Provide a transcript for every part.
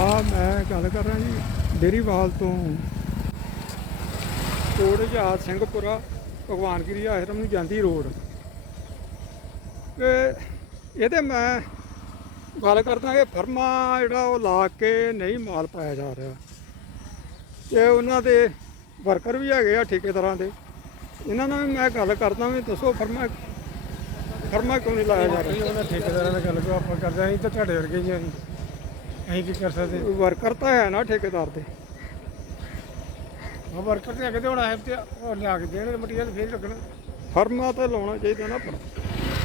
ਆ ਮੈਂ ਗੱਲ ਕਰ ਰਿਹਾ ਜੀ, ਡੇਰੀਵਾਲ ਤੋਂ। ਕੋਟ ਜਹਾਜ਼ ਸਿੰਘਪੁਰਾ ਭਗਵਾਨਗਿਰੀ ਆਸ਼ਰਮ ਨੂੰ ਜਾਂਦੀ ਰੋਡ। ਤੇ ਇਹਦੇ ਮੈਂ ਗੱਲ ਕਰਦਾ ਕਿ ਫਰਮਾ ਜਿਹੜਾ ਉਹ ਲਾ ਕੇ ਨਹੀਂ ਮਾਲ ਪਾਇਆ ਜਾ ਰਿਹਾ। ਤੇ ਉਹਨਾਂ ਦੇ ਵਰਕਰ ਵੀ ਹੈਗੇ ਆ ਠੇਕੇਦਾਰਾਂ ਦੇ। ਇਹਨਾਂ ਨਾਲ ਵੀ ਮੈਂ ਗੱਲ ਕਰਦਾ ਵੀ ਦੱਸੋ ਫਰਮਾ ਫਰਮਾ ਕਿਉਂ ਨਹੀਂ ਲਾਇਆ ਜਾ ਰਿਹਾ? ਉਹਨਾਂ ਠੇਕੇਦਾਰਾਂ ਨਾਲ ਗੱਲ ਕਰੋ, ਆਪਾਂ ਕਰਦੇ ਹਾਂ ਤਾਂ ਤੁਹਾਡੇ ਵਰਗੇ ਹੀ ਹਾਂ ਅਸੀਂ ਕੀ ਕਰ ਸਕਦੇ? ਵਰਕਰ ਤਾਂ ਹੈ ਨਾ ਠੇਕੇਦਾਰ ਦੇ ਉਹ ਵਰਕਰ ਤੇ ਅੱਗੇ ਹੁਣ ਆਏ ਤੇ ਉਹ ਲਿਆ ਕੇ ਦੇਣਗੇ ਮਟੀਰੀਅਲ ਫੇਰ ਲੱਗਣਾ। ਫਰਮਾ ਤਾਂ ਲਾਉਣਾ ਚਾਹੀਦਾ ਨਾ ਪਰ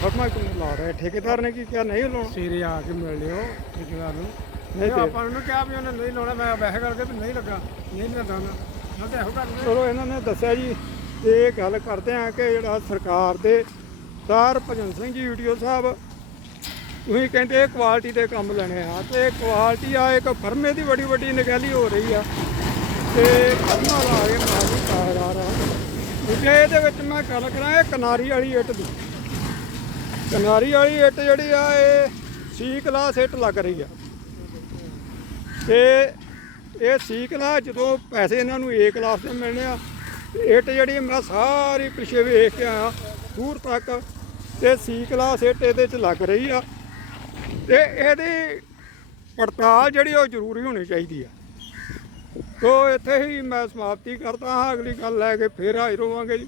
ਫਰਮਾ ਕਿਉਂ ਨਹੀਂ ਲਾ ਰਿਹਾ? ਠੇਕੇਦਾਰ ਨੇ ਕੀ ਕਿਹਾ? ਨਹੀਂ ਲਾਉਣਾ। ਸਵੇਰੇ ਆ ਕੇ ਮਿਲ ਲਿਓ ਠੇਕੇਦਾਰ ਨੂੰ। ਨਹੀਂ ਆਪਾਂ ਨੂੰ ਕਿਹਾ ਵੀ ਉਹਨੇ ਨਹੀਂ ਲਾਉਣਾ ਮੈਂ ਵੈਸੇ ਕਰਕੇ ਵੀ ਨਹੀਂ ਲੱਗਾ। ਨਹੀਂ ਨਾ ਮੈਂ ਤਾਂ ਇਹੋ ਕਰਨਾ। ਚਲੋ ਇਹਨਾਂ ਨੇ ਦੱਸਿਆ ਜੀ। ਇਹ ਗੱਲ ਕਰਦੇ ਆ ਕਿ ਜਿਹੜਾ ਸਰਕਾਰ ਦੇ ਸਰ ਭਜਨ ਸਿੰਘ ਜੀ ਵੀਡੀਓ ਸਾਹਿਬ ਤੁਸੀਂ ਕਹਿੰਦੇ ਕੁਆਲਿਟੀ ਦੇ ਕੰਮ ਲੈਣੇ ਆ। ਤੇ ਕੁਆਲਿਟੀ ਆ, ਇੱਕ ਫਰਮੇ ਦੀ ਬੜੀ ਵੱਡੀ ਨਿਗਹਿਲੀ ਹੋ ਰਹੀ ਆ। ਤੇ ਫਰਮਾ ਲਾ ਕੇ ਮਾਲੀ ਕਾਰਦਾਰ ਆ ਦੂਜੇ ਇਹਦੇ ਵਿੱਚ ਮੈਂ ਗੱਲ ਕਰਾਂ, ਇਹ ਕਿਨਾਰੀ ਵਾਲੀ ਇੱਟ ਦੀ। ਕਿਨਾਰੀ ਵਾਲੀ ਇੱਟ ਜਿਹੜੀ ਆ, ਇਹ ਸੀ ਕਲਾਸ ਇੱਟ ਲੱਗ ਰਹੀ ਆ। ਤੇ ਇਹ ਸੀ ਕਲਾਸ ਜਦੋਂ ਪੈਸੇ ਇਹਨਾਂ ਨੂੰ ਏ ਕਲਾਸ ਦੇ ਮਿਲਣੇ ਆ ਇੱਟ ਜਿਹੜੀ ਮੈਂ ਸਾਰੀ ਪਿੱਛੇ ਵੇਖ ਕੇ ਆਇਆ ਦੂਰ ਤੱਕ, ਤੇ ਸੀ ਕਲਾਸ ਇੱਟ ਇਹਦੇ ਚ ਲੱਗ ਰਹੀ ਆ। ਤੇ ਇਹਦੀ ਪੜਤਾਲ ਜਿਹੜੀ ਉਹ ਜ਼ਰੂਰੀ ਹੋਣੀ ਚਾਹੀਦੀ ਆ। ਤੋ ਇੱਥੇ ਹੀ ਮੈਂ ਸਮਾਪਤੀ ਕਰਦਾ ਹਾਂ। ਅਗਲੀ ਗੱਲ ਲੈ ਕੇ ਫੇਰ ਹਾਜ਼ਰ ਹੋਵਾਂਗੇ ਜੀ।